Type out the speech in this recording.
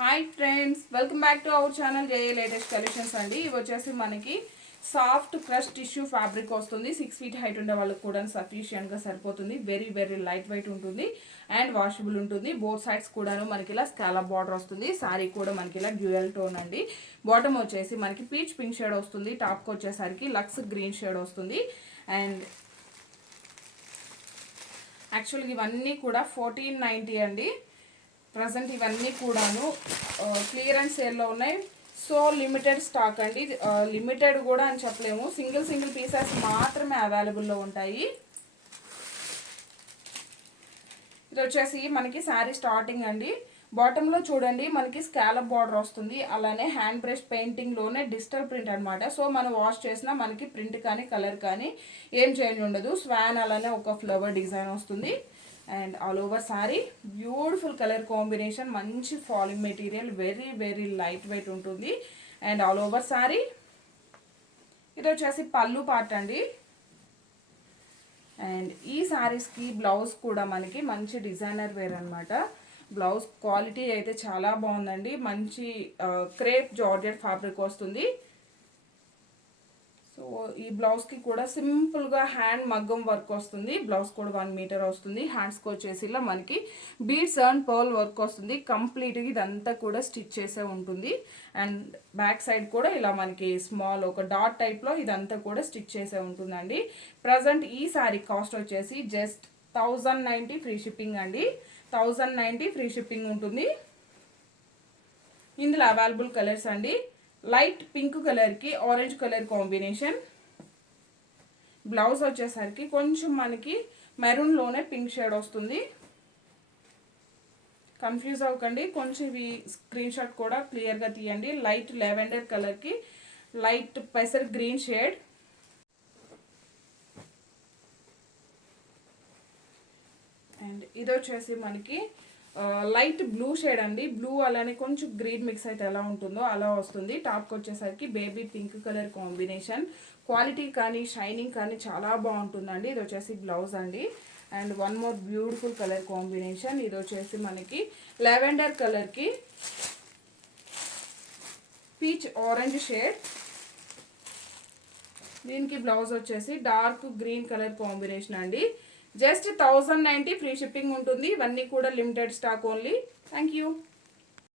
Hi friends, welcome back to our channel J A latest collections అండి. ఇవి వచ్చేసి మనకి సాఫ్ట్ క్రష్ టిష్యూ ఫ్యాబ్రిక్ వస్తుంది. 6 ఫీట్ హైట్ ఉండే వాళ్ళకి కూడా సఫిషియెంట్గా సరిపోతుంది. వెరీ వెరీ లైట్ వెయిట్ ఉంటుంది అండ్ వాషబుల్ ఉంటుంది. బోత్ సైడ్స్ కూడాను మనకి ఇలా స్కాలప్ బార్డర్ వస్తుంది. శారీ కూడా మనకి ఇలా డ్యూయల్ టోన్ అండి. బాటమ్ వచ్చేసి మనకి పీచ్ పింక్ షేడ్ వస్తుంది. టాప్కి వచ్చేసరికి లక్స్ గ్రీన్ షేడ్ వస్తుంది. అండ్ యాక్చువల్గా ఇవన్నీ కూడా 1490 అండి. ప్రజెంట్ ఇవన్నీ కూడాను క్లియరెన్స్ సేల్లో ఉన్నాయి. సో లిమిటెడ్ స్టాక్ అండి. లిమిటెడ్ కూడా అని చెప్పలేము, సింగిల్ పీసెస్ మాత్రమే అవైలబుల్లో ఉంటాయి. ఇది వచ్చేసి మనకి శారీ స్టార్టింగ్ అండి. బాటంలో చూడండి మనకి స్కాలప్ బార్డర్ వస్తుంది. అలానే హ్యాండ్ బ్రష్ పెయింటింగ్లోనే డిజిటల్ ప్రింట్ అనమాట. సో మనం వాష్ చేసినా మనకి ప్రింట్ కానీ కలర్ కానీ ఏం చేంజ్ ఉండదు. స్వాన్ అలానే ఒక ఫ్లవర్ డిజైన్ వస్తుంది. And all over sari beautiful colour combination, మంచి falling material, very very light weight ఉంటుంది. అండ్ ఆల్ ఓవర్ శారీ ఇది వచ్చేసి పళ్ళు పార్ట్ అండి. అండ్ ఈ శారీస్కి బ్లౌజ్ కూడా మనకి మంచి డిజైనర్ వేర్ అనమాట. బ్లౌజ్ క్వాలిటీ అయితే చాలా బాగుందండి. మంచి క్రేప్ జార్జెట్ ఫ్యాబ్రిక్ వస్తుంది. సో ఈ బ్లౌజ్కి కూడా సింపుల్గా హ్యాండ్ మగ్గం వర్క్ వస్తుంది. బ్లౌజ్ కూడా 1 మీటర్ వస్తుంది. హ్యాండ్స్కి వచ్చేసి ఇలా మనకి బీడ్స్ అండ్ పర్ల్ వర్క్ వస్తుంది. కంప్లీట్గా ఇదంతా కూడా స్టిచ్ చేసే ఉంటుంది. అండ్ బ్యాక్ సైడ్ కూడా ఇలా మనకి స్మాల్ ఒక డాట్ టైప్లో ఇదంతా కూడా స్టిచ్ చేసే ఉంటుందండి. ప్రజెంట్ ఈ శారీ కాస్ట్ వచ్చేసి జస్ట్ 1090 ఫ్రీ షిప్పింగ్ అండి. 1090 ఫ్రీ షిప్పింగ్ ఉంటుంది. ఇందులో అవైలబుల్ కలర్స్ అండి. లైట్ పింక్ కలర్కి ఆరెంజ్ కలర్ కాంబినేషన్. బ్లౌజ్ వచ్చేసరికి కొంచెం మనకి మెరూన్లోనే పింక్ షేడ్ వస్తుంది. కన్ఫ్యూజ్ అవ్వకండి, కొంచెం ఇవి స్క్రీన్ షాట్ కూడా క్లియర్గా తీయండి. లైట్ లెవెండర్ కలర్కి లైట్ పెసర్ గ్రీన్ షేడ్. అండ్ ఇది వచ్చేసి మనకి లైట్ బ్లూ షేడ్ అండి. బ్లూ అలానే కొంచెం గ్రీన్ మిక్స్ అయితే ఎలా ఉంటుందో అలా వస్తుంది. టాప్కి వచ్చేసరికి baby pink colour combination. Quality కానీ షైనింగ్ కానీ చాలా బాగుంటుందండి. ఇది వచ్చేసి బ్లౌజ్ అండి. And one more beautiful colour combination. ఇది వచ్చేసి మనకి లెవెండర్ కలర్కి పీచ్ ఆరెంజ్ షేడ్. దీనికి బ్లౌజ్ వచ్చేసి డార్క్ గ్రీన్ కలర్ కాంబినేషన్ అండి. జస్ట్ 1090 ఫ్రీ షిప్పింగ్ ఉంటుంది. ఇవన్నీ కూడా limited stock only. Thank you.